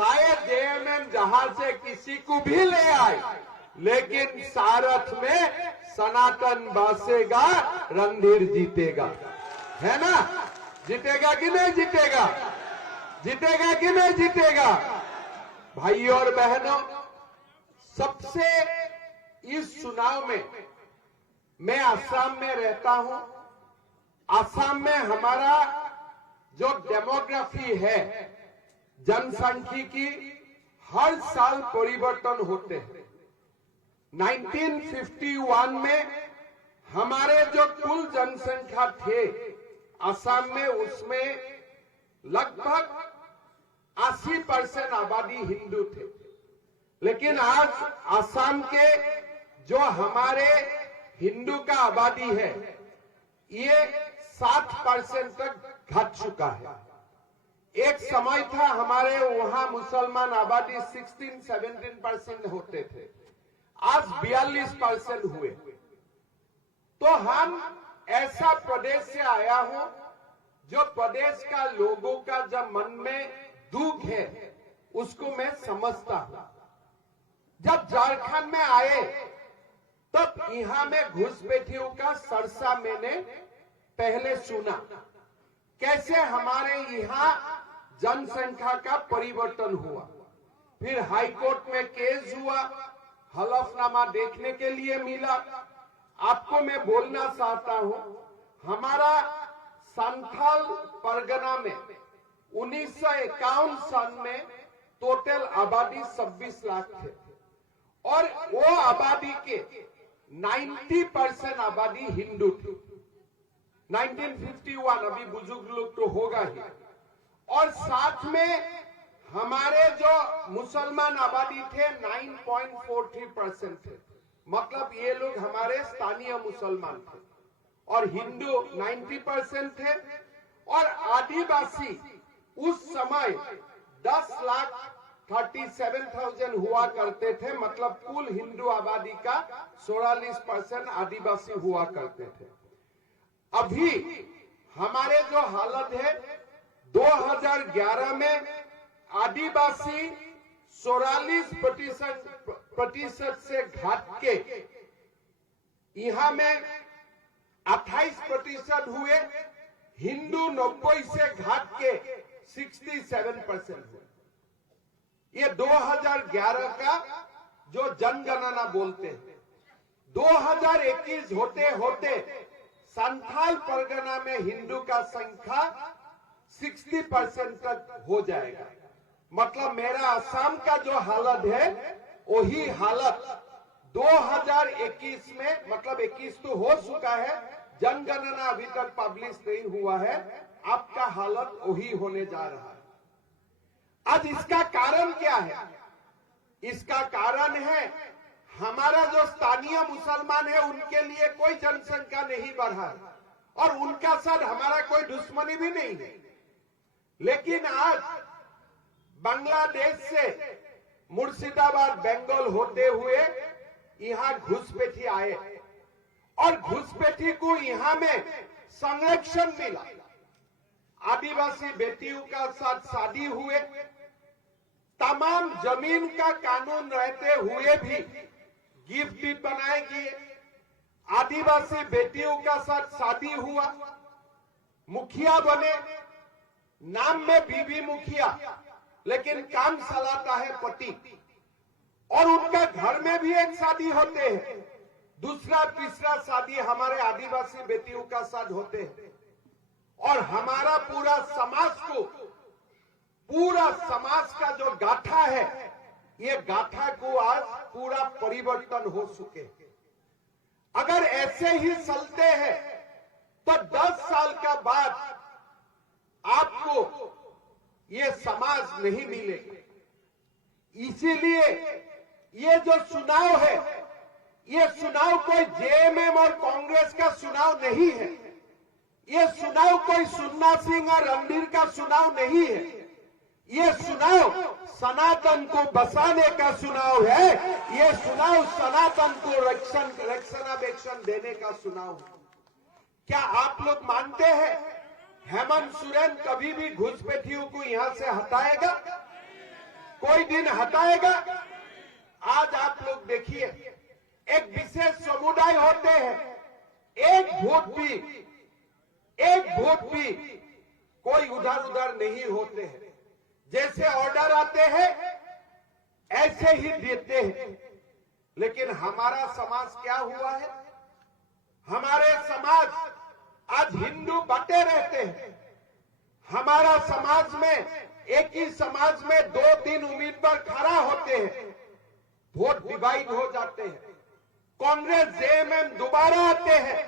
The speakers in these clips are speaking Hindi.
शायद जेएमएम जहाज से किसी को भी ले आए, लेकिन सारथ में सनातन बसेगा, रणधीर जीतेगा। है ना? जीतेगा कि नहीं जीतेगा? जीतेगा कि नहीं जीतेगा? भाइयों और बहनों, सबसे इस चुनाव में, मैं आसाम में रहता हूं। आसाम में हमारा जो डेमोग्राफी है, जनसंख्यिकी, हर साल परिवर्तन होते हैं। 1951 में हमारे जो कुल जनसंख्या थे असम में, उसमें लगभग 80% आबादी हिंदू थे। लेकिन आज असम के जो हमारे हिंदू का आबादी है, ये 60% तक घट चुका है। एक समय था हमारे वहां मुसलमान आबादी 16-17% होते थे, आज 42% हुए। तो हम ऐसा प्रदेश से आया हूं जो प्रदेश का लोगों का जब मन में दुख है उसको मैं समझता हूं। जब झारखंड में आए तब यहां में घुसपैठियों का सरसा मैंने पहले सुना, कैसे हमारे यहां जनसंख्या का परिवर्तन हुआ। फिर हाईकोर्ट में केस हुआ, हलफनामा देखने के लिए मिला। आपको मैं बोलना चाहता हूं, हमारा संथाल परगना में 1951 सन में टोटल आबादी 26 लाख थे और वो आबादी के 90% आबादी हिंदू थी। 1951, अभी बुजुर्ग लोग तो होगा ही। और साथ में हमारे जो मुसलमान आबादी थे 9.43% थे, मतलब ये लोग हमारे स्थानीय मुसलमान थे। और हिंदू 90% थे। और आदिवासी उस समय 10,37,000 हुआ करते थे, मतलब कुल हिंदू आबादी का 44% आदिवासी हुआ करते थे। अभी हमारे जो हालत है, 2011 में आदिवासी 44% से घट के यहां में 28% हुए। हिंदू 90 से घट के 67% हुए। ये 2011 का जो जनगणना बोलते हैं। 2021 होते होते संथाल परगना में हिंदू का संख्या 60% तक हो जाएगा। मतलब मेरा असम का जो हालत है वही हालत 2021 में, मतलब 21 तो हो चुका है, जनगणना अभी तक पब्लिश नहीं हुआ है, आपका हालत वही होने जा रहा है। आज इसका कारण क्या है? इसका कारण है हमारा जो स्थानीय मुसलमान है उनके लिए कोई जनसंख्या नहीं बढ़ा है और उनका साथ हमारा कोई दुश्मनी भी नहीं है। लेकिन आज बांग्लादेश से मुर्शिदाबाद, बंगाल होते हुए यहां घुसपैठी आए और घुसपैठी को यहां में संरक्षण मिला। आदिवासी बेटियों का साथ शादी हुए, तमाम जमीन का कानून रहते हुए भी गिफ्ट डीड बनाए गए। आदिवासी बेटियों का साथ शादी हुआ, मुखिया बने, नाम में बीबी मुखिया, लेकिन काम चलाता है पति। और उनका घर में भी एक शादी होते हैं, दूसरा तीसरा शादी हमारे आदिवासी बेटियों का साथ होते हैं। और हमारा पूरा समाज का जो गाथा है, ये गाथा को आज पूरा परिवर्तन हो चुके हैं। अगर ऐसे ही चलते हैं तो 10 साल का बाद आपको ये समाज नहीं मिलेगा। इसीलिए ये जो चुनाव है, ये चुनाव कोई जेएमएम और कांग्रेस का चुनाव नहीं है। ये चुनाव कोई सुन्ना सिंह और रणधीर का चुनाव नहीं है। ये चुनाव सनातन को बसाने का चुनाव है। ये चुनाव सनातन को रक्षणाबेक्षण देने का चुनाव है। क्या आप लोग मानते हैं हेमंत सोरेन कभी भी घुसपैठियों को यहां से हटाएगा? कोई दिन हटाएगा? आज आप लोग देखिए, एक विशेष समुदाय होते हैं, एक वोट भी कोई उधर उधर नहीं होते हैं। जैसे ऑर्डर आते हैं ऐसे ही देते हैं। लेकिन हमारा समाज क्या हुआ है? हमारे समाज आज हिंदू बटे रहते हैं। हमारा समाज में, एक ही समाज में 2-3 उम्मीदवार खड़ा होते हैं, वोट डिवाइड हो जाते हैं। कांग्रेस जेएमएम दोबारा आते हैं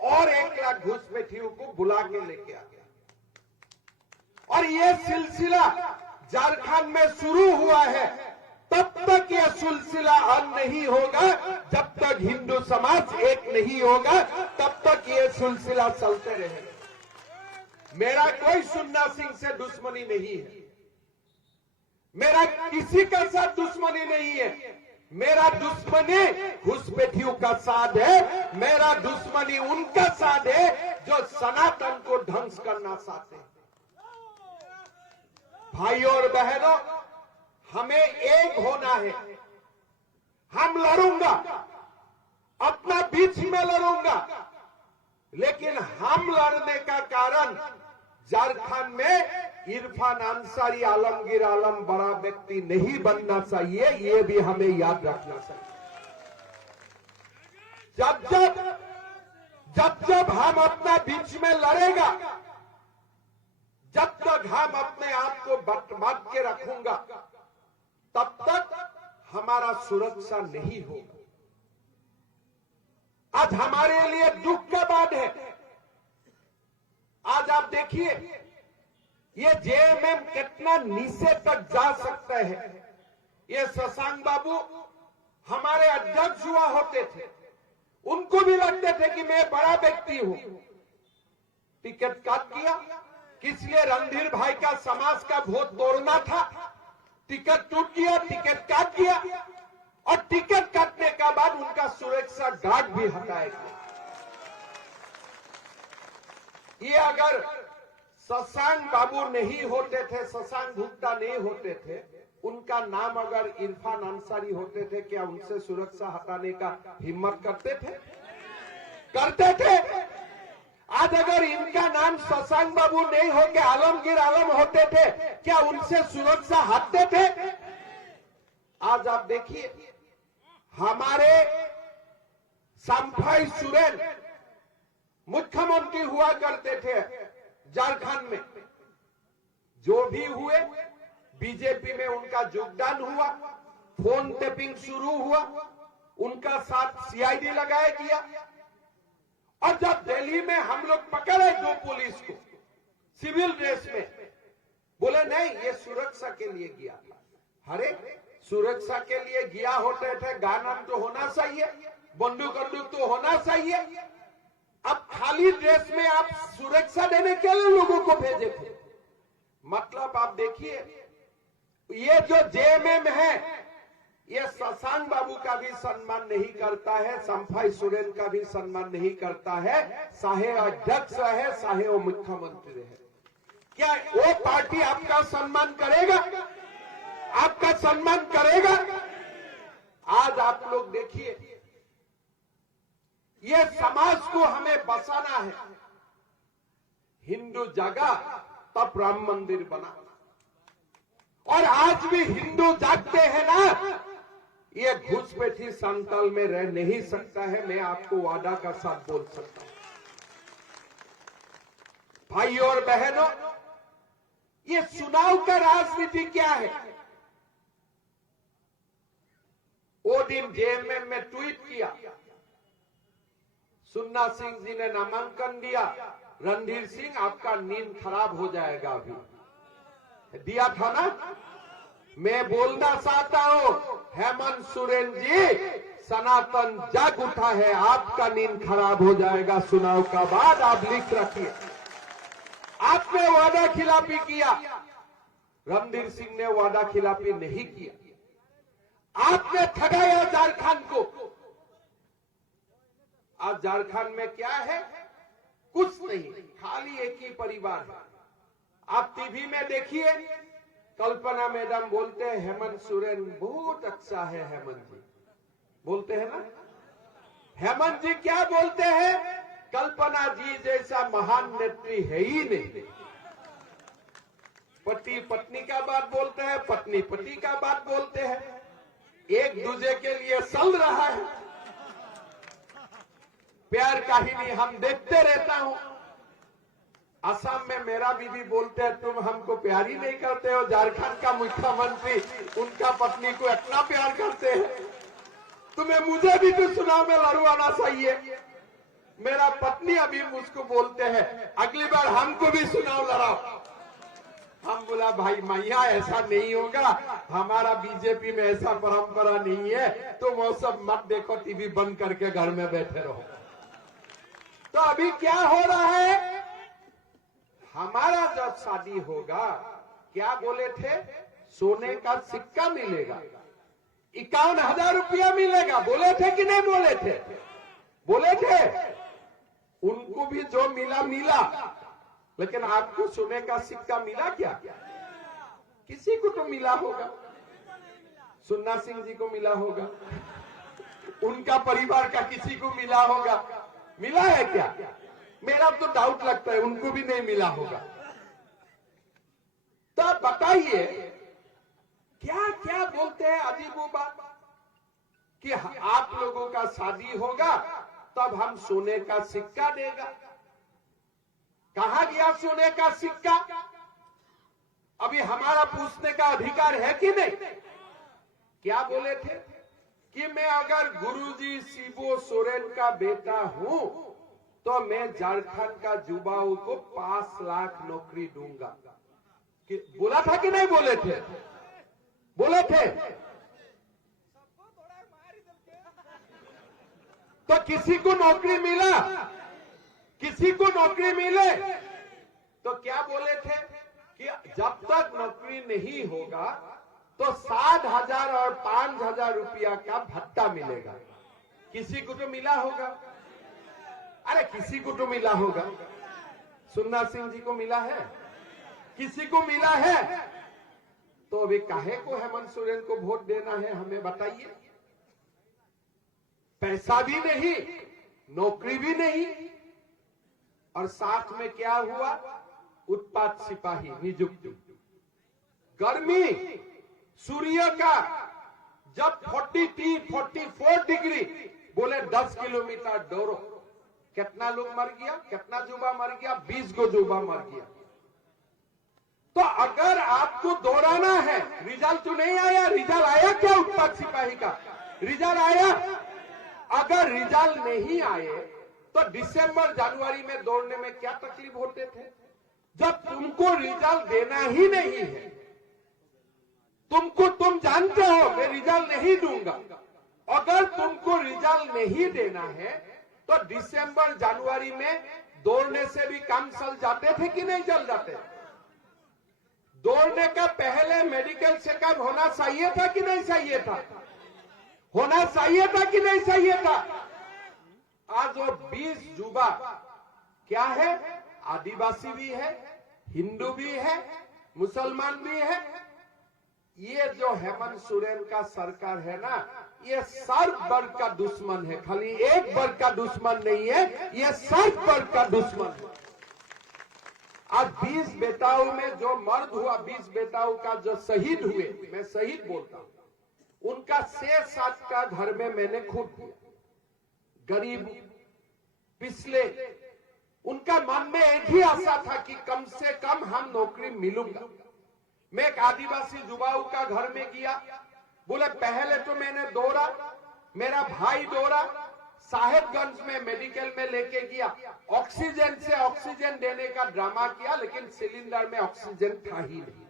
और 1 लाख घुसपैठियों को बुला के लेके आ गया। और ये सिलसिला झारखंड में शुरू हुआ है। तब तक यह सिलसिला अंत नहीं होगा, जब तक हिंदू समाज एक नहीं होगा, तब तक यह सिलसिला चलते रहेगा। मेरा कोई सुन्ना सिंह से दुश्मनी नहीं है, मेरा किसी का साथ दुश्मनी नहीं है। मेरा दुश्मनी घुसपैठियों का साथ है। मेरा दुश्मनी उनका साथ है जो सनातन को ध्वंस करना चाहते हैं। भाइयों और बहनों, हमें एक होना है। हम लड़ूंगा, अपना बीच में लड़ूंगा, लेकिन हम लड़ने का कारण झारखंड में इरफान अंसारी, आलमगीर आलम बड़ा व्यक्ति नहीं बनना चाहिए। ये भी हमें याद रखना चाहिए। जब हम अपना बीच में लड़ेगा, जब तक हम अपने आप को बांध के रखूंगा, तब तक हमारा सुरक्षा नहीं होगा। आज हमारे लिए दुख का बात है। आज आप देखिए, ये जेएमएम कितना नीचे तक जा सकता है। ये शशांक बाबू हमारे अध्यक्ष हुआ होते थे, उनको भी लगते थे कि मैं बड़ा व्यक्ति हूं। टिकट काट दिया, किस लिए? रणधीर भाई का समाज का वोट तोड़ना था। टिकट टूट गया, टिकट काट दिया, और टिकट काटने का बाद उनका सुरक्षा गार्ड भी हटाया गया। ये अगर शशांक बाबू नहीं होते थे, शशांक गुप्ता नहीं होते थे, उनका नाम अगर इरफान अंसारी होते थे, क्या उनसे सुरक्षा हटाने का हिम्मत करते थे? करते थे। आज अगर इनका नाम शशांक बाबू नहीं होके आलमगीर आलम होते थे, क्या उनसे सुरक्षा हटते थे? आज आप देखिए, हमारे संभाई सोरेन मुख्यमंत्री हुआ करते थे झारखंड में। जो भी हुए, बीजेपी में उनका योगदान हुआ, फोन टेपिंग शुरू हुआ, उनका साथ सीआईडी लगाया गया। और जब दिल्ली में हम लोग पकड़े दो पुलिस को सिविल ड्रेस में, बोले नहीं ये सुरक्षा के लिए गया था। अरे सुरक्षा के लिए गया होते थे, गाना तो होना चाहिए, बंदूक तो होना चाहिए। अब खाली ड्रेस में आप सुरक्षा देने के लिए लोगों को भेजे थे। मतलब आप देखिए, ये जो जेएमएम है, ये शशांक बाबू का भी सम्मान नहीं करता है, संभाई सोरेन का भी सम्मान नहीं करता है, चाहे अध्यक्ष है चाहे वो मुख्यमंत्री है। क्या वो पार्टी आपका सम्मान करेगा? आपका सम्मान करेगा? आज आप लोग देखिए, ये समाज को हमें बचाना है। हिंदू जगा तब राम मंदिर बना, और आज भी हिंदू जागते हैं ना, ये घुसपैठी संताल में रह नहीं सकता है। मैं आपको वादा का साथ बोल सकता हूं। भाइयों और बहनों, ये चुनाव का राजनीति क्या है? वो दिन जेएमएम में ट्वीट किया, सुन्ना सिंह जी ने नामांकन दिया, रणधीर सिंह आपका नींद खराब हो जाएगा। अभी दिया था ना। मैं बोलना चाहता हूं, हेमंत सोरेन जी, सनातन जाग उठा है, आपका नींद खराब हो जाएगा चुनाव का बाद। आप लिख रखिए, आपने वादा खिलाफी किया, रणधीर सिंह ने वादा खिलाफी नहीं किया। आपने ठगाया झारखंड को। आज झारखंड में क्या है? कुछ नहीं, खाली एक ही परिवार है। आप टीवी में देखिए, कल्पना मैडम बोलते हैं हेमंत सोरेन बहुत अच्छा है। हेमंत जी बोलते हैं ना, हेमंत जी क्या बोलते हैं, कल्पना जी जैसा महान नेत्री है ही नहीं। पति पत्नी का बात बोलते हैं, पत्नी पति का बात बोलते हैं, एक दूसरे के लिए चल रहा है। प्यार कहानी हम देखते रहता हूं। असम में मेरा बीवी बोलते हैं तुम हमको प्यार ही नहीं करते हो। झारखंड का मुख्यमंत्री उनका पत्नी को इतना प्यार करते हैं, तुम्हें मुझे भी तो चुनाव में लड़वाना चाहिए। मेरा पत्नी अभी मुझको बोलते हैं अगली बार हमको भी चुनाव लड़ाओ। हम बोला भाई मैया ऐसा नहीं होगा, हमारा बीजेपी में ऐसा परंपरा नहीं है, तो वो सब मत देखो, टीवी बंद करके घर में बैठे रहो। तो अभी क्या हो रहा है, हमारा जब शादी होगा क्या बोले थे, सोने का सिक्का मिलेगा, 51,000 रुपया मिलेगा। बोले थे कि नहीं बोले थे? बोले थे। उनको भी जो मिला मिला, लेकिन आपको सोने का सिक्का मिला क्या? किसी को तो मिला होगा। सुन्ना सिंह जी को मिला होगा, उनका परिवार का किसी को मिला होगा। मिला है क्या? मेरा तो डाउट लगता है उनको भी नहीं मिला होगा। तो आप बताइए क्या क्या बोलते हैं अजीब वो बात कि आप लोगों का शादी होगा तब हम सोने का सिक्का देगा। कहा गया सोने का सिक्का? अभी हमारा पूछने का अधिकार है कि नहीं? क्या बोले थे कि मैं अगर गुरुजी शिबू सोरेन का बेटा हूं तो मैं झारखंड का युवाओं को 5 लाख नौकरी दूंगा। कि बोला था कि नहीं बोले थे? बोले थे। तो किसी को नौकरी मिला? किसी को नौकरी मिले तो क्या बोले थे कि जब तक नौकरी नहीं होगा तो 60,000 और 5,000 रुपया का भत्ता मिलेगा। किसी को तो मिला होगा। अरे किसी को तो मिला होगा। सुन्ना सिंह जी को मिला है, किसी को मिला है। तो अभी काहे को हेमंत सोरेन को वोट देना है, हमें बताइए। पैसा भी नहीं, नौकरी भी नहीं, और साथ में क्या हुआ, उत्पाद सिपाही नियुक्ति। गर्मी सूर्य का जब 44 डिग्री बोले 10 किलोमीटर दौड़ो, कितना लोग मर गया, कितना युवा मर गया, 20 गो युवा मर गया। तो अगर आपको दौड़ाना है, रिजल्ट तो नहीं आया, रिजल्ट आया क्या उत्पाद सिपाही का? रिजल्ट आया? अगर रिजल्ट नहीं आए तो दिसंबर जनवरी में दौड़ने में क्या तकलीफ होते थे? जब तुमको रिजल्ट देना ही नहीं है, तुम जानते हो मैं रिजल्ट नहीं दूंगा। अगर तुमको रिजल्ट नहीं देना है तो दिसंबर जनवरी में दौड़ने से भी कम चल जाते थे कि नहीं चल जाते? दौड़ने का पहले मेडिकल चेकअप होना चाहिए था कि नहीं चाहिए था? होना चाहिए था कि नहीं चाहिए था? आज वो 20 युवा क्या है, आदिवासी भी है, हिंदू भी है, मुसलमान भी है। ये जो हेमंत सोरेन का सरकार है ना, ये सर्व वर्ग का दुश्मन है, खाली एक वर्ग का दुश्मन नहीं है, ये सर्व वर्ग का दुश्मन है। आज 20 बेटाओं में जो मर्द हुआ, 20 बेटाओं का जो शहीद हुए, मैं शहीद बोलता हूं, उनका 6-7 का घर में मैंने खुद किया। गरीब पिछले, उनका मन में एक ही आशा था कि कम से कम हम नौकरी मिलूंगा। मैं एक आदिवासी युवाओं का घर में गया, बोले पहले तो मैंने दौड़ा, मेरा भाई दौड़ा, साहेबगंज में मेडिकल में लेके गया, ऑक्सीजन से ऑक्सीजन देने का ड्रामा किया, लेकिन सिलेंडर में ऑक्सीजन था ही नहीं,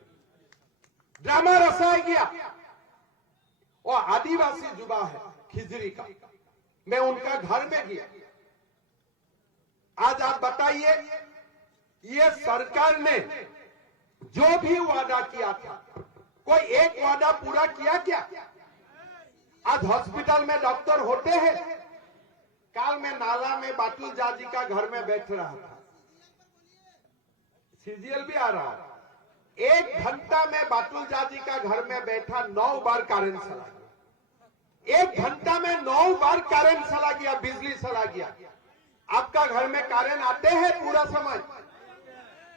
ड्रामा रसाया गया। और आदिवासी युवा है खिजरी का, मैं उनका घर में गया। आज आप बताइए, ये सरकार ने जो भी वादा किया था, कोई एक वादा पूरा किया क्या? आज हॉस्पिटल में डॉक्टर होते हैं। काल में नाला में बाटुल जाजी का घर में बैठ रहा था, सीजीएल भी आ रहा है, 1 घंटा में बाटुल जाजी का घर में बैठा 9 बार करंट चला गया। 1 घंटा में 9 बार करंट चला गया, बिजली चला गया। आपका घर में करंट आते हैं पूरा समय?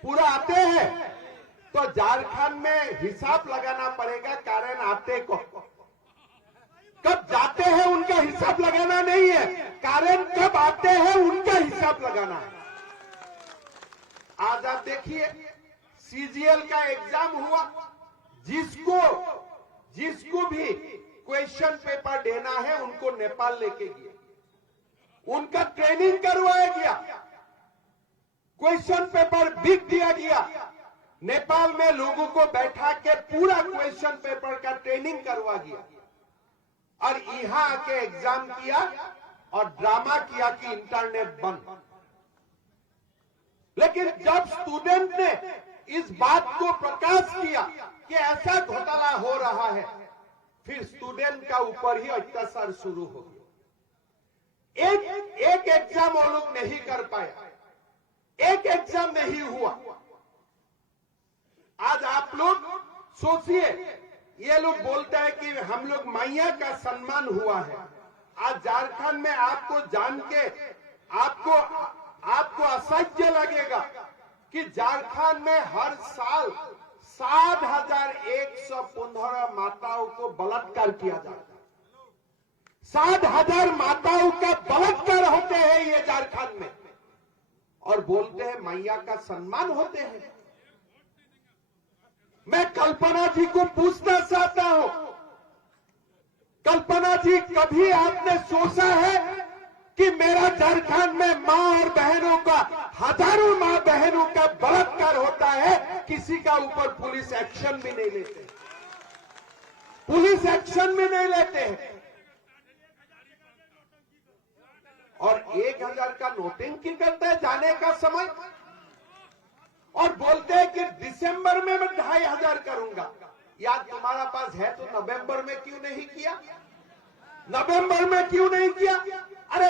पूरा आते हैं? तो झारखंड में हिसाब लगाना पड़ेगा करंट आते को, कब जाते हैं उनका हिसाब लगाना नहीं है, करंट कब आते हैं उनका हिसाब लगाना है। आज आप देखिए सीजीएल का एग्जाम हुआ, जिसको भी क्वेश्चन पेपर देना है उनको नेपाल लेके गए, उनका ट्रेनिंग करवाया गया, क्वेश्चन पेपर बिक दिया गया। नेपाल में लोगों को बैठा के पूरा क्वेश्चन पेपर का ट्रेनिंग करवा गया और यहां आके एग्जाम किया और ड्रामा किया कि इंटरनेट बंद। लेकिन जब स्टूडेंट ने इस बात को प्रकाश किया कि ऐसा घोटाला हो रहा है, फिर स्टूडेंट का ऊपर ही अत्याचार शुरू हो गया। एक एग्जाम वो लोग नहीं कर पाया, एक एग्जाम नहीं हुआ। आज आप लोग सोचिए, ये लोग बोलते हैं कि हम लोग मैया का सम्मान हुआ है। आज झारखंड में आपको जान के आपको असह्य लगेगा कि झारखंड में हर साल 7,115 माताओं को बलात्कार किया जाता है। 7,000 माताओं का बलात्कार होते हैं ये झारखंड में, और बोलते हैं मैया का सम्मान होते हैं। मैं कल्पना जी को पूछना चाहता हूं, कल्पना जी कभी आपने सोचा है कि मेरा झारखंड में मां और बहनों का, हजारों मां बहनों का बलात्कार होता है, किसी का ऊपर पुलिस एक्शन भी नहीं लेते, पुलिस एक्शन भी नहीं लेते हैं, और 1,000 का नोटिंग करते हैं जाने का समय, और बोलते हैं कि दिसंबर में मैं 2,500 करूंगा। यार तुम्हारा पास है तो नवंबर में क्यों नहीं किया? नवंबर में क्यों नहीं किया? अरे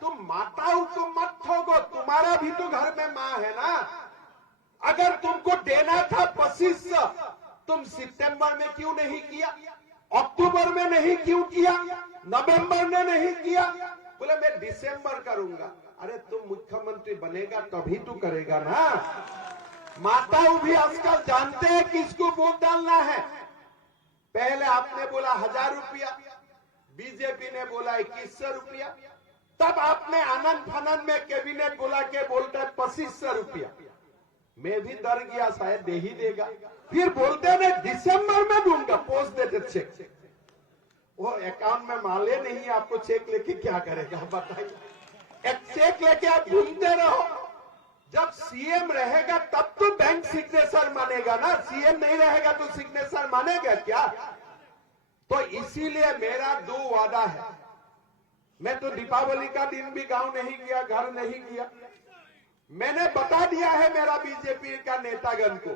तुम माताओं को मत ठोको, तुम्हारा भी तो घर में मां है ना। अगर तुमको देना था 2500, तुम सितंबर में क्यों नहीं किया? अक्टूबर में नहीं क्यों किया? नवंबर में नहीं किया? बोले मैं दिसंबर करूंगा। अरे तुम मुख्यमंत्री बनेगा तभी तो करेगा ना। माताओं भी आजकल जानते हैं किसको वोट डालना है। पहले आपने बोला 1,000 रुपया, बीजेपी ने बोला 2,100 रुपया, तब आपने आनंद फनन में कैबिनेट बोला के बोलते हैं 2,500 रुपया। मैं भी डर गया शायद दे ही देगा, फिर बोलते हैं मैं दिसंबर में दूंगा, पोस्ट देते चेक। वो अकाउंट में माले नहीं, आपको चेक लेके क्या करेगा बताइए? एक चेक लेके आप घूमते रहो। जब सीएम रहेगा तब तो बैंक सिग्नेचर मानेगा ना, सीएम नहीं रहेगा तो सिग्नेचर मानेगा क्या? तो इसीलिए मेरा 2 वादा है। मैं तो दीपावली का दिन भी गांव नहीं गया, घर नहीं गया। मैंने बता दिया है मेरा बीजेपी का नेतागण को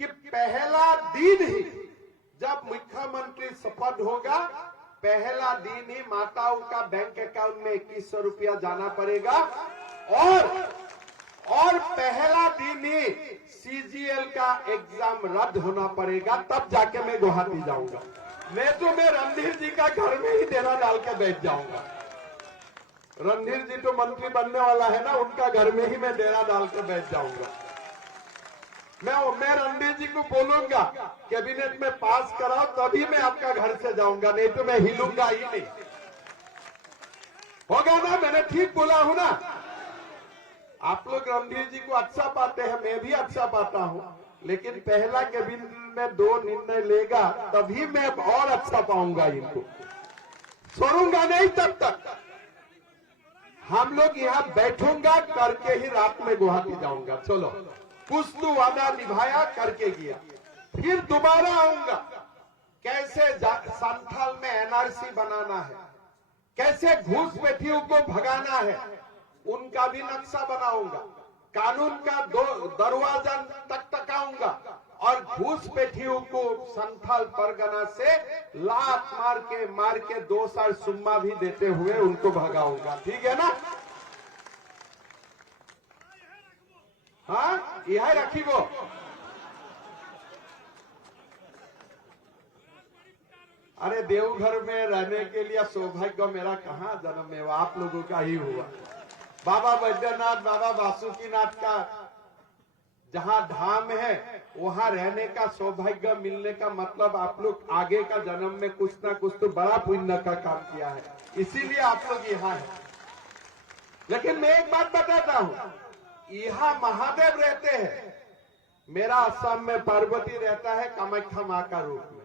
कि पहला दिन ही जब मुख्यमंत्री शपथ होगा, पहला दिन ही माताओं का बैंक अकाउंट में 2,100 रुपया जाना पड़ेगा, और पहला दिन ही सीजीएल का एग्जाम रद्द होना पड़ेगा, तब जाके मैं गुवाहाटी जाऊंगा। मैं रणधीर जी का घर में ही डेरा डाल के बैठ जाऊंगा। रणधीर जी तो मंत्री बनने वाला है ना, उनका घर में ही मैं डेरा डाल के बैठ जाऊंगा। मैं रणधीर जी को बोलूंगा कैबिनेट में पास कराओ तभी मैं आपका घर से जाऊंगा, नहीं तो मैं हिलूंगा ही नहीं। होगा ना? मैंने ठीक बोला हूं ना? आप लोग रणधीर जी को अच्छा पाते हैं, मैं भी अच्छा पाता हूं, लेकिन पहला कैबिनेट में 2 निर्णय लेगा तभी मैं और अच्छा पाऊंगा इनको, छोड़ूंगा नहीं तब तक। हम लोग यहाँ बैठूंगा करके ही रात में गुवाहाटी जाऊंगा। चलो, कुछ तो वादा निभाया, करके गया, फिर दोबारा आऊंगा। कैसे संथाल में एनआरसी बनाना है, कैसे घूसपैठियों को भगाना है, उनका भी नक्शा बनाऊंगा। कानून का दरवाजा टकटकाऊंगा और घूसपैठियों को संथाल परगना से लात मार के 2 साल सुम्मा भी देते हुए उनको भगाऊंगा। ठीक है ना? हाँ, यह रखी वो अरे देवघर में रहने के लिए सौभाग्य मेरा कहाँ जन्म है, वो आप लोगों का ही हुआ। बाबा बैद्यनाथ, बाबा वासुकीनाथ का जहां धाम है वहां रहने का सौभाग्य मिलने का मतलब आप लोग आगे का जन्म में कुछ ना कुछ तो बड़ा पुण्य का काम किया है, इसीलिए आप लोग यहाँ है। लेकिन मैं एक बात बताता हूँ, यहाँ महादेव रहते हैं, मेरा असम में पार्वती रहता है कामाख्या माँ का रूप में,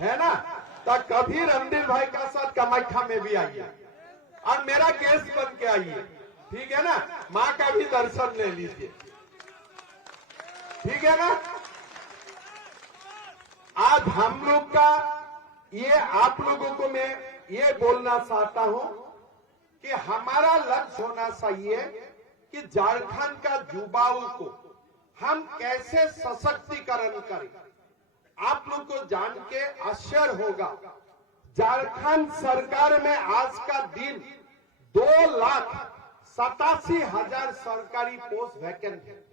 है ना। तो कभी रणधीर भाई का साथ कामाख्या में भी आइए और मेरा गेस्ट बन के आइए, ठीक है ना। माँ का भी दर्शन ले लीजिए, ठीक है ना। आज हम लोग का ये आप लोगों को मैं ये बोलना चाहता हूं कि हमारा लक्ष्य होना चाहिए कि झारखंड का युवाओं को हम कैसे सशक्तिकरण करें। आप लोग को जान के आश्चर्य होगा, झारखंड सरकार में आज का दिन 2,87,000 सरकारी पोस्ट वैकेंट है।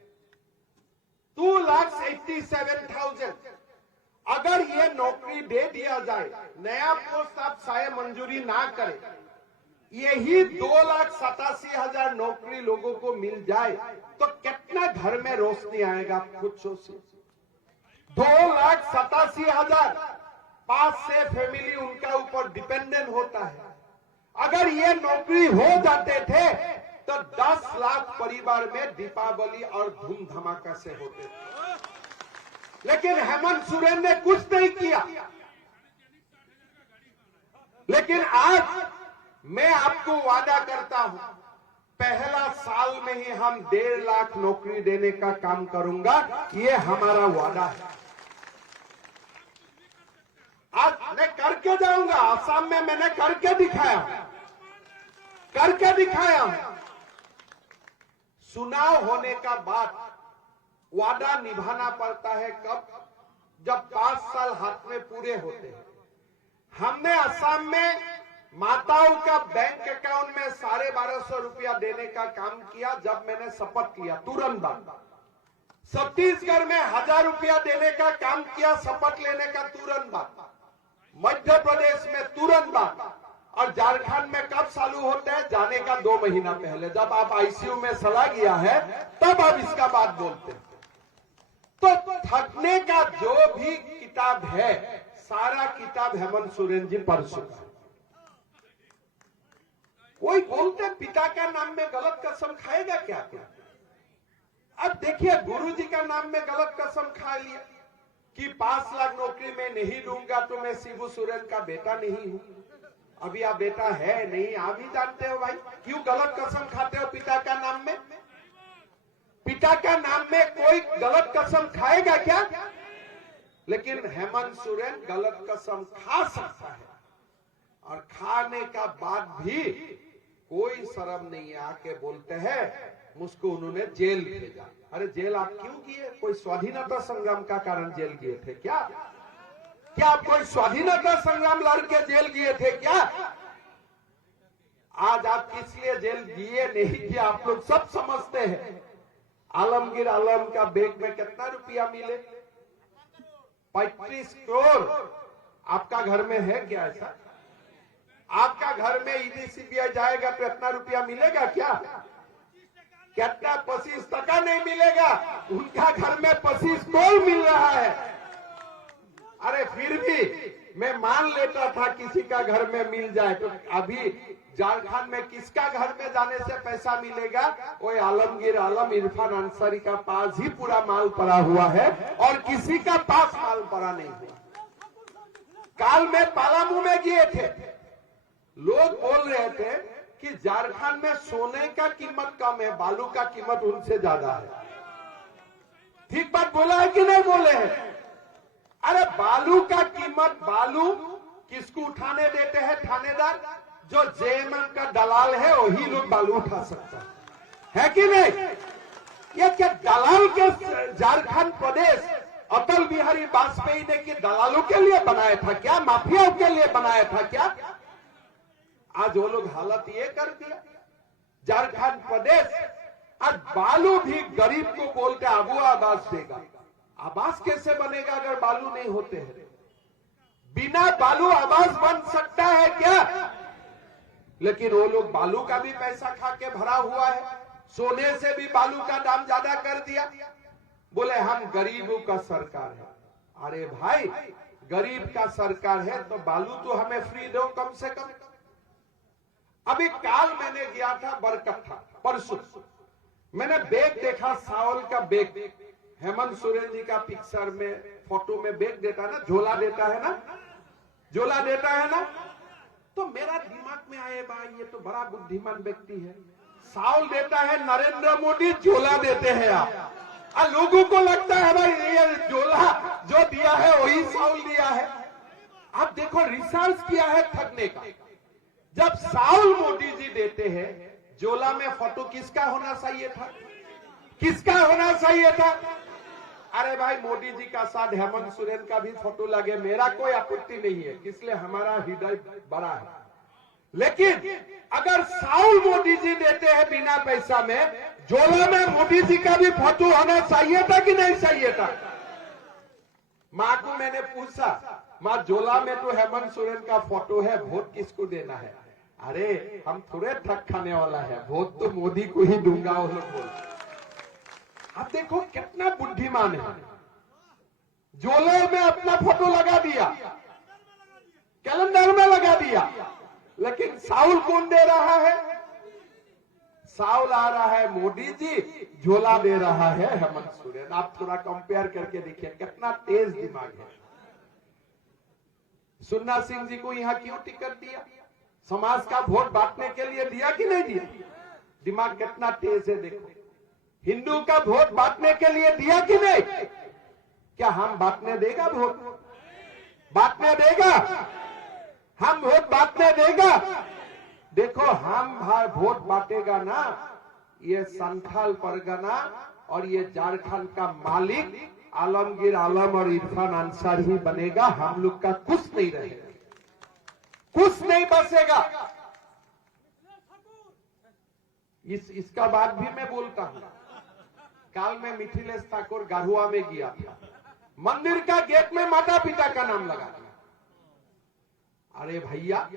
2,87,000। अगर ये नौकरी दे दिया जाए, नया पोस्ट आप शायद मंजूरी ना करें, यही 2,87,000 नौकरी लोगों को मिल जाए तो कितना घर में रोशनी आएगा, आप खुद सोचिए। 2,87,000 पांच से फैमिली उनका ऊपर डिपेंडेंट होता है। अगर ये नौकरी हो जाते थे तो 10 लाख परिवार में दीपावली और धूम धमाका से होते थे। लेकिन हेमंत सोरेन ने कुछ नहीं किया। लेकिन आज मैं आपको वादा करता हूं, पहला साल में ही हम 1.5 लाख नौकरी देने का काम करूंगा, ये हमारा वादा है। आज मैं करके जाऊंगा, आसाम में मैंने करके दिखाया। चुनाव होने का बाद वादा निभाना पड़ता है कब? जब 5 साल हाथ में पूरे होते हैं। हमने असम में माताओं का बैंक अकाउंट में 1250 रुपया देने का काम किया जब मैंने शपथ लिया, तुरंत बाद। छत्तीसगढ़ में 1000 रुपया देने का काम किया शपथ लेने का तुरंत बाद। मध्य प्रदेश में तुरंत बाद। और झारखंड में कब चालू होता है? जाने का 2 महीना पहले, जब आप आईसीयू में चला गया है तब आप इसका बात बोलते हैं। तो थकने का जो भी किताब है, सारा किताब हेमंत सोरेन जी पढ़ चुका है। कोई बोलते पिता का नाम में गलत कसम खाएगा क्या? अब देखिए, गुरुजी का नाम में गलत कसम खा लिया कि 5 लाख नौकरी में नहीं दूंगा तो मैं शिबू सोरेन का बेटा नहीं हूं। अभी आप बेटा है नहीं, आप ही जानते हो भाई, क्यों गलत कसम खाते हो पिता का नाम में? पिता का नाम में कोई गलत कसम खाएगा क्या? लेकिन हेमंत सोरेन गलत कसम खा सकता है और खाने का बाद भी कोई शर्म नहीं है, आके बोलते हैं मुझको उन्होंने जेल भेजा। अरे जेल आप क्यों गए? कोई स्वाधीनता संग्राम का कारण जेल गए थे क्या? क्या आप कोई स्वाधीनता संग्राम लड़ के जेल गए थे क्या? आज आप किस लिए जेल गए नहीं किया आप लोग सब समझते हैं। आलमगीर आलम का बैंक में कितना रुपया मिले? 35 करोड़। आपका घर में है क्या ऐसा? आपका घर में ईडी सीबीआई जाएगा तो इतना रुपया मिलेगा क्या? कितना? 25% नहीं मिलेगा। उनका घर में 25 करोड़ मिल रहा है। अरे फिर भी मैं मान लेता था किसी का घर में मिल जाए, तो अभी झारखंड में किसका घर में जाने से पैसा मिलेगा? कोई आलमगीर आलम, इरफान अंसारी का पास ही पूरा माल पड़ा हुआ है और किसी का पास माल पड़ा नहीं हुआ। काल में पालामू में गए थे, लोग बोल रहे थे कि झारखंड में सोने का कीमत कम है, बालू का कीमत उनसे ज्यादा है। ठीक बात बोला है कि नहीं बोले हैं? अरे बालू का कीमत, बालू किसको उठाने देते हैं? थानेदार, जो जेएमएम का दलाल है वही लोग बालू उठा सकता है कि नहीं? ये क्या दलाल के झारखंड प्रदेश अटल बिहारी वाजपेयी ने कि दलालों के लिए बनाया था क्या? माफियाओं के लिए बनाया था क्या? आज वो लोग हालत ये कर दिया झारखंड प्रदेश। आज बालू भी गरीब को बोलते अबू आवास देगा। आवास कैसे बनेगा अगर बालू नहीं होते हैं? बिना बिना बालू आवास बन सकता है क्या? लेकिन वो लोग बालू का भी पैसा खा के भरा हुआ है, सोने से भी बालू का दाम ज्यादा कर दिया। बोले हम गरीबों का सरकार है। अरे भाई, गरीब का सरकार है तो बालू तो हमें फ्री दो कम से कम। अभी काल मैंने गया था बरकट्ठा, परसों मैंने बैग देखा, सावल का बैग। हेमंत सोरेन जी का पिक्चर में फोटो में बैग देता है ना, झोला देता है ना, झोला देता है ना। तो मेरा दिमाग में आए भाई ये तो बड़ा बुद्धिमान व्यक्ति है, सावल देता है नरेंद्र मोदी, झोला देते हैं आप। और लोगों को लगता है भाई ये झोला जो दिया है वही सावल दिया है। आप देखो रिसर्च किया है ठगने का। जब सावल मोदी जी देते हैं, झोला में फोटो किसका होना चाहिए था? किसका होना चाहिए था? अरे भाई मोदी जी का साथ हेमंत सोरेन का भी फोटो लगे, मेरा कोई आपत्ति नहीं है, इसलिए हमारा हृदय बड़ा है। लेकिन अगर साउल मोदी जी देते हैं बिना पैसा में, झोला में मोदी जी का भी फोटो होना चाहिए था कि नहीं चाहिए था? माँ को मैंने पूछा, माँ झोला में तो हेमंत सोरेन का फोटो है, वोट किसको देना है? अरे हम थोड़े ठग खाने वाला है, वोट तो मोदी को ही दूंगा, वो लोग बोलते। आप देखो कितना बुद्धिमान है, झोले में अपना फोटो लगा दिया, कैलेंडर में लगा दिया। लेकिन साउल कौन दे रहा है? साउल आ रहा है मोदी जी, झोला दे रहा है हेमंत सोरेन। आप थोड़ा कंपेयर करके देखिए कितना तेज दिमाग है। सुन्ना सिंह जी को यहाँ क्यों टिकट दिया? समाज का वोट बांटने के लिए दिया कि नहीं दिया? दिमाग कितना तेज है देखो। हिंदू का वोट बांटने के लिए दिया कि नहीं? क्या हम बांटने देगा वोट? बांटने देगा? हम वोट बांटने देगा? देखो हम वोट बांटेगा ना, ये संथाल परगना और ये झारखंड का मालिक आलमगीर आलम और इरफान अंसारी ही बनेगा। हम लोग का कुछ नहीं रहेगा, कुछ नहीं बचेगा। इसका बात भी मैं बोलता हूं। काल में मिथिलेश ठाकुर गारुआ में गया था, मंदिर का गेट में माता पिता का नाम लगा दिया। अरे भैया,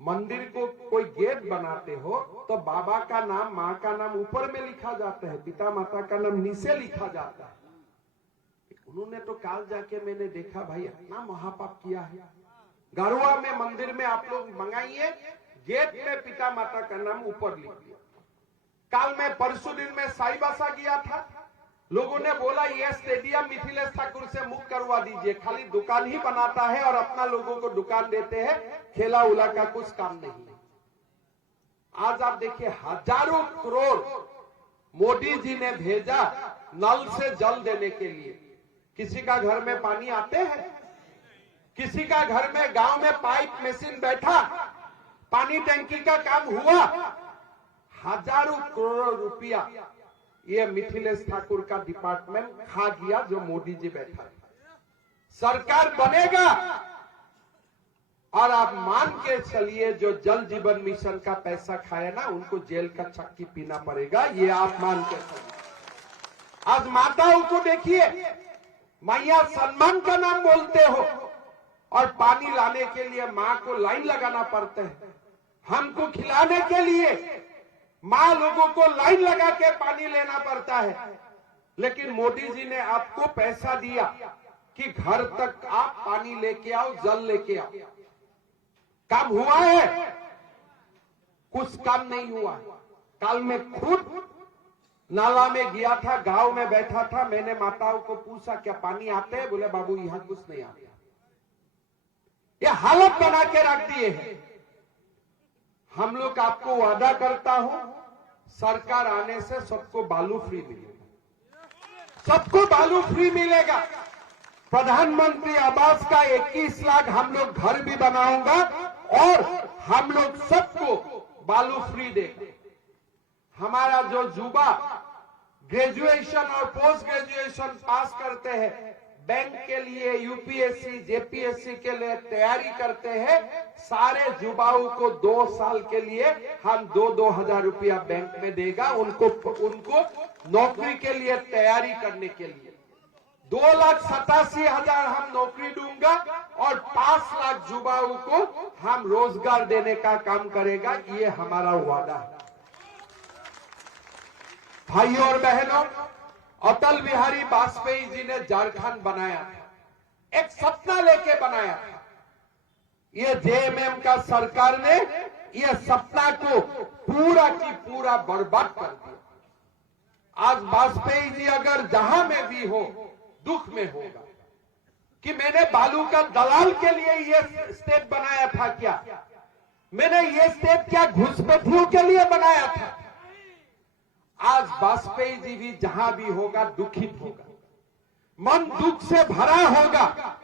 मंदिर को कोई गेट बनाते हो तो बाबा का नाम, माँ का नाम ऊपर में लिखा जाता है, पिता माता का नाम नीचे लिखा जाता है। उन्होंने तो काल जाके मैंने देखा भाई इतना महापाप किया है। गारुआ में मंदिर में आप लोग मंगाइए, गेट में पिता माता का नाम ऊपर लिख दिया। काल में परसों दिन में साईबासा गया था, लोगों ने बोला ये स्टेडियम मिथिलेश ठाकुर से मुक्त करवा दीजिए, खाली दुकान ही बनाता है और अपना लोगों को दुकान देते हैं, खेला उला का कुछ काम नहीं है। आज आप देखिए हजारों करोड़ मोदी जी ने भेजा नल से जल देने के लिए। किसी का घर में पानी आते हैं? किसी का घर में गांव में पाइप मशीन बैठा, पानी टंकी का काम हुआ? हजारों करोड़ रुपया ये मिथिलेश ठाकुर का डिपार्टमेंट खा गया जो मोदी जी बैठा है। सरकार बनेगा और आप मान के चलिए जो जल जीवन मिशन का पैसा खाए ना, उनको जेल का चक्की पीना पड़ेगा, ये आप मान के चलिए। आज माताओं को देखिए, मैया सम्मान का नाम बोलते हो और पानी लाने के लिए माँ को लाइन लगाना पड़ता है। हमको खिलाने के लिए माँ लोगों को लाइन लगा के पानी लेना पड़ता है। लेकिन मोदी जी ने आपको पैसा दिया कि घर तक आप पानी लेके आओ, जल लेके आओ। काम हुआ है? कुछ काम नहीं हुआ। कल मैं खुद नाला में गया था, गांव में बैठा था, मैंने माताओं को पूछा क्या पानी आते हैं? बोले बाबू यहां कुछ नहीं आता। ये हालत बना के रख दिए हैं। हम लोग आपको वादा करता हूं, सरकार आने से सबको बालू फ्री मिलेगा, सबको बालू फ्री मिलेगा। प्रधानमंत्री आवास का 21 लाख हम लोग घर भी बनाऊंगा और हम लोग सबको बालू फ्री देंगे। हमारा जो युवा ग्रेजुएशन और पोस्ट ग्रेजुएशन पास करते हैं, बैंक के लिए, यूपीएससी, जेपीएससी के लिए तैयारी करते हैं, सारे युवाओं को 2 साल के लिए हम 2-2 हजार रुपया बैंक में देगा, उनको नौकरी के लिए तैयारी करने के लिए 2,87,000 हम नौकरी दूंगा और 5 50 लाख युवाओं को हम रोजगार देने का काम करेगा, ये हमारा वादा है। भाइयों और बहनों, अटल बिहारी वाजपेयी जी ने झारखंड बनाया था, एक सपना लेके बनाया था। ये जेएमएम का सरकार ने ये सपना को पूरा की पूरा बर्बाद कर दिया। आज वाजपेयी जी अगर जहां में भी हो, दुख में होगा कि मैंने बालू का दलाल के लिए ये स्टेट बनाया था क्या, मैंने ये स्टेट क्या घुसपैठियों के लिए बनाया था। आज वाजपेयी जी भी जहां भी होगा दुखित होगा, मन दुख से भरा होगा,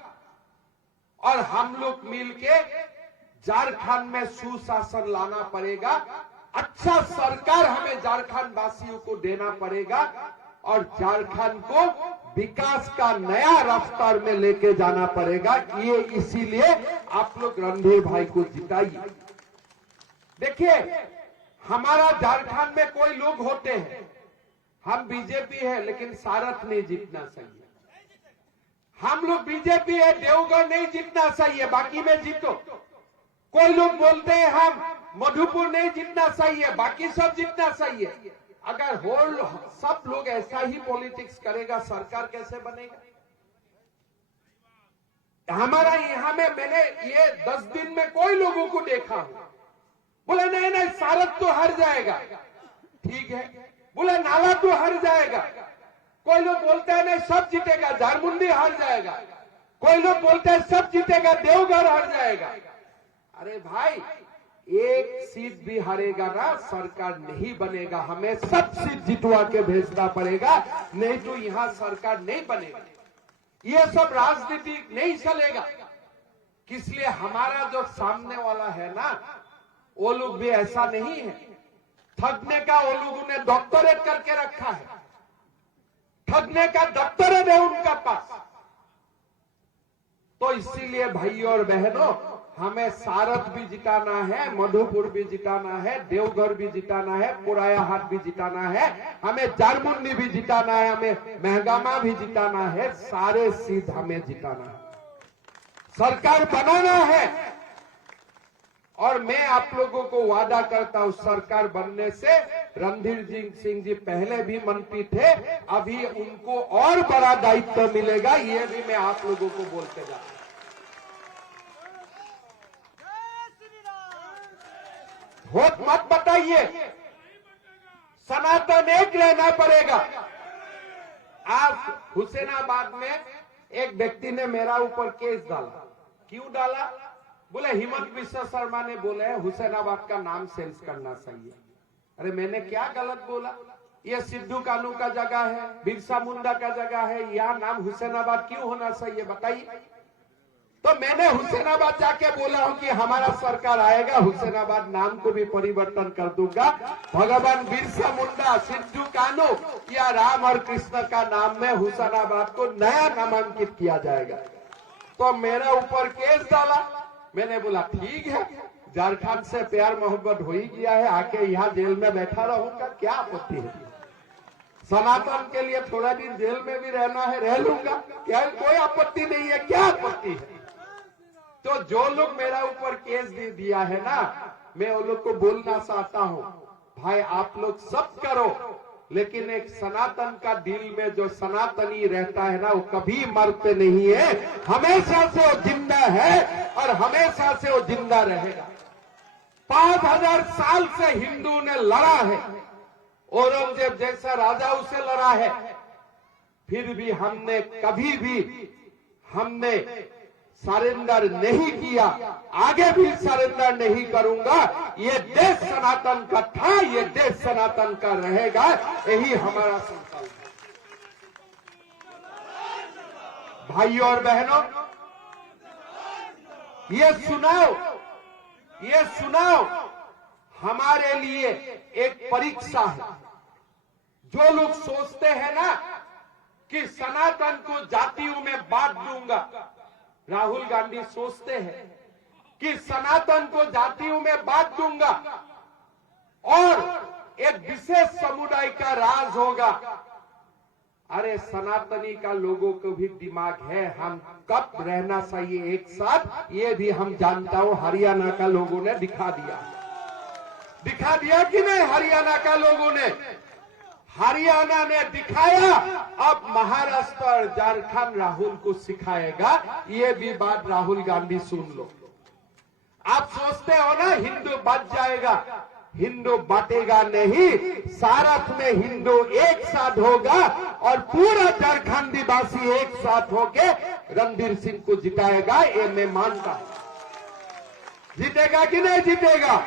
और हम लोग मिलके झारखंड में सुशासन लाना पड़ेगा। अच्छा सरकार हमें झारखंड वासियों को देना पड़ेगा और झारखंड को विकास का नया रफ्तार में लेके जाना पड़ेगा। ये इसीलिए आप लोग रणधीर भाई को जिताइए। देखिए, हमारा झारखंड में कोई लोग होते हैं, हम बीजेपी है लेकिन सारथ नहीं जीतना चाहिए। हम लोग बीजेपी है, देवगढ़ नहीं जीतना चाहिए, बाकी में जीतो। कोई लोग बोलते हैं हम मधुपुर नहीं जीतना चाहिए, बाकी सब जीतना चाहिए। अगर होल सब लोग ऐसा ही पॉलिटिक्स करेगा, सरकार कैसे बनेगा? हमारा यहां में मैंने ये 10 दिन में कोई लोगों को देखा हूं, बोले नहीं नहीं सारथ तो हार जाएगा, ठीक है। बोले नाला तो हार जाएगा। कोई लोग बोलते हैं नहीं सब जीतेगा, झारमुंडी हार जाएगा। कोई लोग बोलते हैं सब जीतेगा, देवघर हार जाएगा। अरे भाई, एक सीट भी हारेगा ना, सरकार नहीं बनेगा। हमें सब सीट जितवा के भेजना पड़ेगा, नहीं तो यहां सरकार नहीं बनेगा। ये सब राजनीति नहीं चलेगा। इसलिए हमारा जो सामने वाला है ना, वो लोग भी ऐसा नहीं है। ठगने का वो लोगों ने डॉक्टरेट करके रखा है, ठगने का डॉक्टरेट है उनका पास। तो इसीलिए भाइयों और बहनों, हमें सारथ भी जिताना है, मधुपुर भी जिताना है, देवघर भी जिताना है, पुराया हाट भी जिताना है, हमें झारमुंडी भी जिताना है, हमें महगामा भी जिताना है। सारे सीट हमें जिताना है, सरकार बनाना है। और मैं आप लोगों को वादा करता हूं, सरकार बनने से रणधीर सिंह जी पहले भी मंत्री थे, अभी उनको और बड़ा दायित्व मिलेगा, ये भी मैं आप लोगों को बोलते जा रहा हूं। वोट मत बताइए, सनातन एक रहना पड़ेगा। आज हुसैनाबाद में एक व्यक्ति ने मेरा ऊपर केस डाला। क्यों डाला? बोले हिमंत विश्व शर्मा ने बोले हुसैनाबाद का नाम चेंज करना चाहिए। अरे मैंने क्या गलत बोला? ये सिद्धू कानू का जगह है, बिरसा मुंडा का जगह है, यहाँ नाम हुसैनाबाद क्यों होना चाहिए बताइए? तो मैंने हुसैनाबाद जाके बोला हूं कि हमारा सरकार आएगा, हुसैनाबाद नाम को भी परिवर्तन कर दूंगा। भगवान बिरसा मुंडा, सिद्धू कानू या राम और कृष्ण का नाम में हुसैनाबाद को नया नामांकित किया जाएगा। तो मेरे ऊपर केस डाला। मैंने बोला ठीक है, झारखंड से प्यार मोहब्बत हो ही गया है, आके यहाँ जेल में बैठा रहूंगा, क्या आपत्ति है? सनातन के लिए थोड़ा दिन जेल में भी रहना है, रह लूंगा, क्या कोई आपत्ति नहीं है, क्या आपत्ति है? तो जो लोग मेरा ऊपर केस दे दिया है ना, मैं वो लोग को बोलना चाहता हूं, भाई आप लोग सब करो, लेकिन एक सनातन का दिल में जो सनातनी रहता है ना, वो कभी मरते नहीं है, हमेशा से वो जिंदा है और हमेशा से वो जिंदा रहेगा। 5000 साल से हिंदू ने लड़ा है, औरंगजेब जैसा राजा उसे लड़ा है, फिर भी हमने कभी भी सरेंडर नहीं किया, आगे भी सरेंडर नहीं करूंगा। ये देश सनातन का था, ये देश सनातन का रहेगा, यही हमारा संकल्प है। भाइयों और बहनों, ये सुनाओ हमारे लिए एक परीक्षा है। जो लोग सोचते हैं ना कि सनातन को जातियों में बांट दूंगा, राहुल गांधी सोचते हैं कि सनातन को जातियों में बांट दूंगा और एक विशेष समुदाय का राज होगा। अरे सनातनी का लोगों को भी दिमाग है, हम कब रहना चाहिए एक साथ, ये भी हम जानता हूं। हरियाणा का लोगों ने दिखा दिया कि नहीं? हरियाणा का लोगों ने, हरियाणा ने दिखाया। अब महाराष्ट्र और झारखंड राहुल को सिखाएगा। ये भी बात राहुल गांधी सुन लो। आप सोचते हो ना हिंदू बच जाएगा, हिंदू बांटेगा नहीं। सारथ में हिंदू एक साथ होगा और पूरा झारखंडी वासी एक साथ होके रणधीर सिंह को जिताएगा, ये मैं मानता हूं। जीतेगा कि नहीं जीतेगा?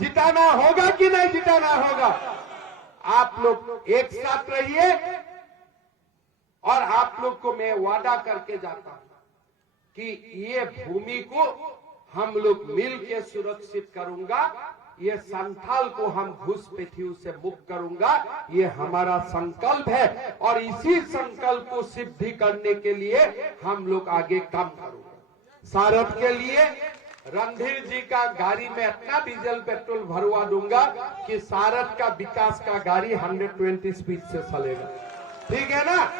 जिताना होगा कि नहीं जिताना होगा? आप लोग एक साथ रहिए और आप लोग को मैं वादा करके जाता हूं कि ये भूमि को हम लोग मिल के सुरक्षित करूंगा। ये संथाल को हम घुसपैठियों से मुक्त करूंगा। ये हमारा संकल्प है और इसी संकल्प को सिद्धि करने के लिए हम लोग आगे काम करूंगा। सारथ के लिए रणधीर जी का गाड़ी में इतना डीजल पेट्रोल भरवा दूंगा कि सारथ का विकास का गाड़ी 120 स्पीड से चलेगा। ठीक है ना?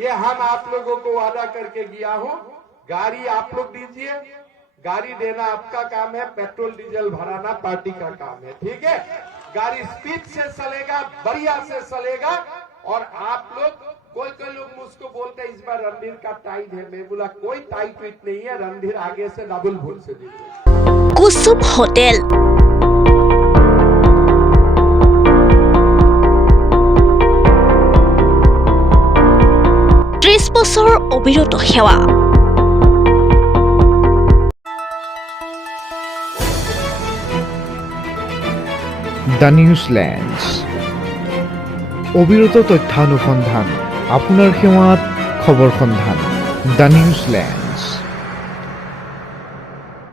ये हम आप लोगों को वादा करके गया हूं। गाड़ी आप लोग दीजिए, गाड़ी देना आपका काम है, पेट्रोल डीजल भराना पार्टी का काम है। ठीक है? गाड़ी स्पीड से चलेगा, बढ़िया से चलेगा। और आप लोग, कोई लोग मुझको बोलते हैं इस बार रणधीर का टाइट है। मैं बोला कोई टाइट वेट नहीं है, रणधीर आगे से डबल वोट से जीतेगा। कुसुम होटेल, 30 বছৰ অবিৰত সেৱা। দ্য নিউজলেণ্ডছ, অবিৰত তথ্যানুসন্ধান, আপোনাৰ সেৱাত খবৰ সন্ধান। দ্য নিউজলেণ্ড।